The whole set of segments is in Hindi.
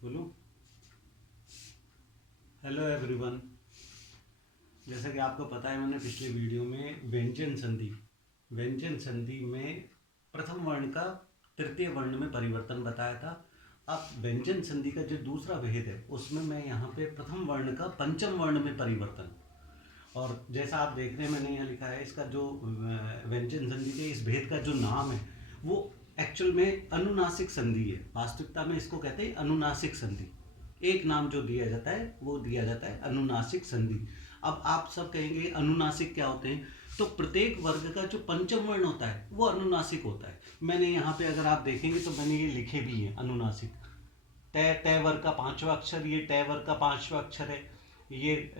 बोलो। Hello everyone. जैसा कि आपको पता है, मैंने पिछले वीडियो में व्यंजन संधि में प्रथम वर्ण का तृतीय वर्ण में परिवर्तन बताया था। अब व्यंजन संधि का जो दूसरा भेद है उसमें मैं यहाँ पे प्रथम वर्ण का पंचम वर्ण में परिवर्तन, और जैसा आप देख रहे हैं मैंने यहाँ लिखा है, इसका जो व्यंजन संधि के इस भेद का जो नाम है वो एक्चुअल में अनुनासिक संधि है। वास्तविकता में इसको कहते हैं अनुनासिक संधि। एक नाम जो दिया जाता है वो दिया जाता है अनुनासिक संधि। अब आप सब कहेंगे अनुनासिक क्या होते हैं, तो प्रत्येक वर्ग का जो पंचम वर्ण होता है वो अनुनासिक होता है। मैंने यहाँ पे अगर आप देखेंगे तो मैंने ये लिखे भी हैं अनुनासिक। तय वर्ग का पांचवा अक्षर, ये तय वर्ग का पांचवा अक्षर है, ये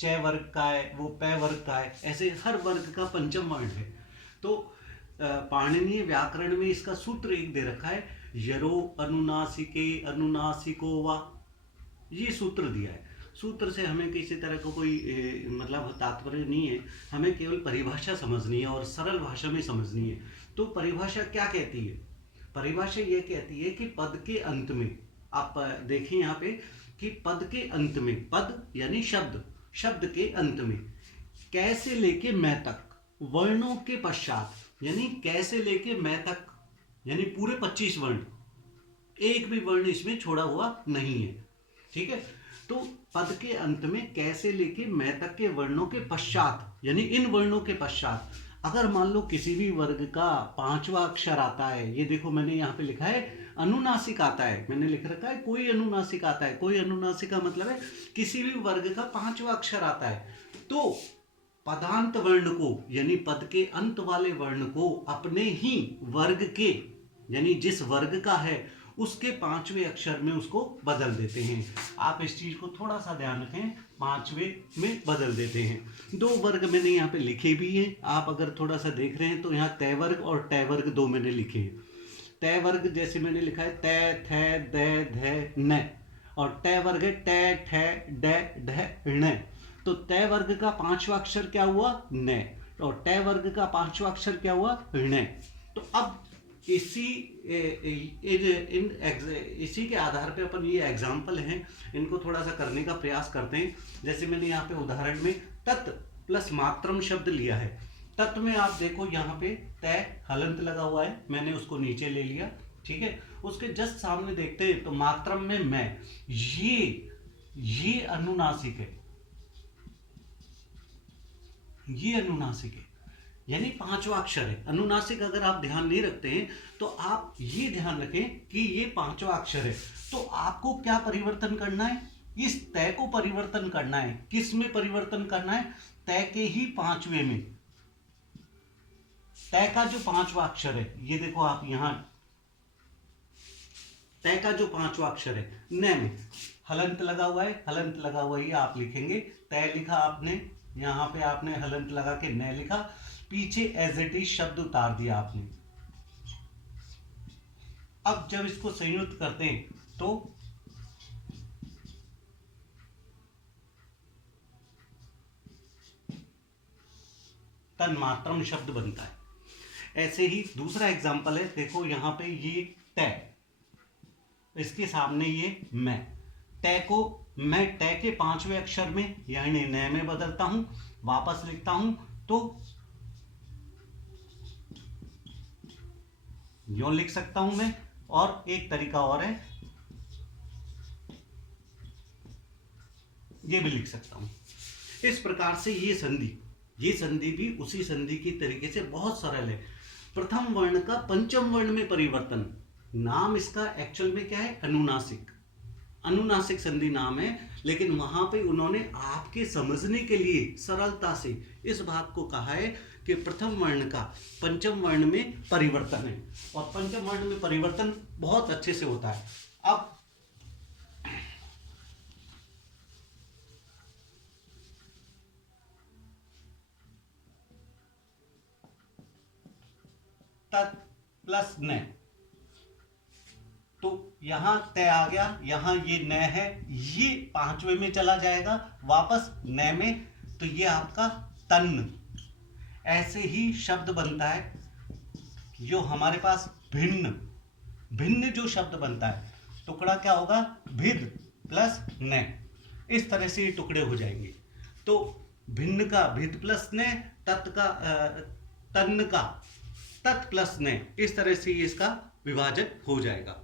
च वर्ग का है, वो पै वर्ग का है, ऐसे हर वर्ग का पंचम वर्ण है। तो पाणिनीय व्याकरण में इसका सूत्र एक दे रखा है, यरो अनुनासिके अनुनासिको वा, ये सूत्र दिया है। सूत्र से हमें किसी तरह का कोई मतलब तात्पर्य नहीं है, हमें केवल परिभाषा समझनी है और सरल भाषा में समझनी है। तो परिभाषा क्या कहती है? परिभाषा ये कहती है कि पद के अंत में, आप देखें यहाँ पे कि पद के अंत में, पद यानी शब्द, शब्द के अंत में कैसे लेके मैं तक वर्णों के पश्चात, यानी कैसे लेके मैं तक, यानी पूरे 25 वर्ण, एक भी वर्ण इसमें छोड़ा हुआ नहीं है। ठीक है, तो पद के अंत में कैसे लेके मैं तक के वर्णों के पश्चात, यानी इन वर्णों के पश्चात अगर मान लो किसी भी वर्ग का पांचवा अक्षर आता है, ये देखो मैंने यहाँ पे लिखा है अनुनासिक आता है, मैंने लिख रखा है कोई अनुनासिक आता है। कोई अनुनासिक का मतलब है किसी भी वर्ग का पांचवा अक्षर आता है, तो पदांत वर्ण को, यानी पद के अंत वाले वर्ण को अपने ही वर्ग के, यानी जिस वर्ग का है उसके पांचवें अक्षर में उसको बदल देते हैं। आप इस चीज को थोड़ा सा ध्यान रखें, पांचवें में बदल देते हैं। दो वर्ग मैंने यहाँ पे लिखे भी हैं, आप अगर थोड़ा सा देख रहे हैं तो यहाँ तय वर्ग और टय वर्ग दो मैंने लिखे हैं। तय वर्ग जैसे मैंने लिखा है तय थ द ध न, और टय वर्ग है ट ठ ड ढ ण। तो तय वर्ग का पांचवा अक्षर क्या हुआ? न, और टय वर्ग का पांचवा अक्षर क्या हुआ? ण। तो अब इसी के आधार पे अपन ये एग्जाम्पल हैं, इनको थोड़ा सा करने का प्रयास करते हैं। जैसे मैंने यहाँ पे उदाहरण में तत् प्लस मात्रम शब्द लिया है। तत् में आप देखो यहाँ पे तय हलंत लगा हुआ है, मैंने उसको नीचे ले लिया। ठीक है, उसके जस्ट सामने देखते हैं तो मात्रम में मैं, ये अनुनासिक है, ये अनुनासिक है, यानी पांचवा अक्षर है। अनुनासिक अगर आप ध्यान नहीं रखते हैं तो आप ये ध्यान रखें कि ये पांचवा अक्षर है। तो आपको क्या परिवर्तन करना है? इस तय को परिवर्तन करना है। किस में परिवर्तन करना है? तय के ही पांचवे में। तय का जो पांचवा अक्षर है, ये देखो आप यहां, तय का जो पांचवा अक्षर है न में हलंत लगा हुआ है, हलंत लगा हुआ ही आप लिखेंगे। तय लिखा आपने, यहां पे आपने हलंत लगा के न लिखा, पीछे एज इट इज शब्द उतार दिया आपने। अब जब इसको संयुक्त करते हैं तो तन्मात्रम शब्द बनता है। ऐसे ही दूसरा एग्जांपल है, देखो यहां पे ये तय, इसके सामने ये मैं। तय को मैं तय के पांचवें अक्षर में यानी न में बदलता हूं, वापस लिखता हूं तो यूं लिख सकता हूं मैं, और एक तरीका और है, ये भी लिख सकता हूं। इस प्रकार से ये संधि भी उसी संधि की तरीके से बहुत सरल है। प्रथम वर्ण का पंचम वर्ण में परिवर्तन, नाम इसका एक्चुअल में क्या है? अनुनासिक। अनुनासिक संधि नाम है, लेकिन वहां पे उन्होंने आपके समझने के लिए सरलता से इस बात को कहा है कि प्रथम वर्ण का पंचम वर्ण में परिवर्तन है, और पंचम वर्ण में परिवर्तन बहुत अच्छे से होता है। अब तत् प्लस न, तो यहां तय आ गया, यहां ये न है, ये पांचवे में चला जाएगा वापस न में, तो ये आपका तन्न। ऐसे ही शब्द बनता है जो हमारे पास भिन्न, भिन्न जो शब्द बनता है, टुकड़ा क्या होगा, भिद प्लस ने, इस तरह से ये टुकड़े हो जाएंगे। तो भिन्न का भिद प्लस ने, तत् का तन्न का तत् प्लस ने, इस तरह से इसका विभाजन हो जाएगा।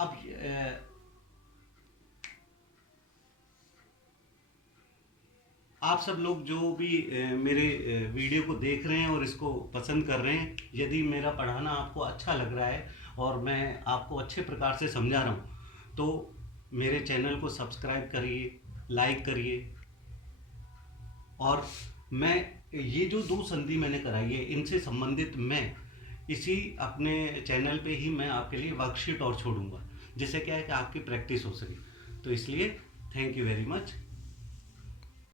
अब आप सब लोग जो भी मेरे वीडियो को देख रहे हैं और इसको पसंद कर रहे हैं, यदि मेरा पढ़ाना आपको अच्छा लग रहा है और मैं आपको अच्छे प्रकार से समझा रहा हूँ, तो मेरे चैनल को सब्सक्राइब करिए, लाइक करिए। और मैं ये जो 2 संधि मैंने कराई है, इनसे संबंधित मैं इसी अपने चैनल पे ही मैं आपके लिए वर्कशीट और छोड़ूंगा, जिससे क्या है कि आपकी प्रैक्टिस हो सके। तो इसलिए थैंक यू वेरी मच।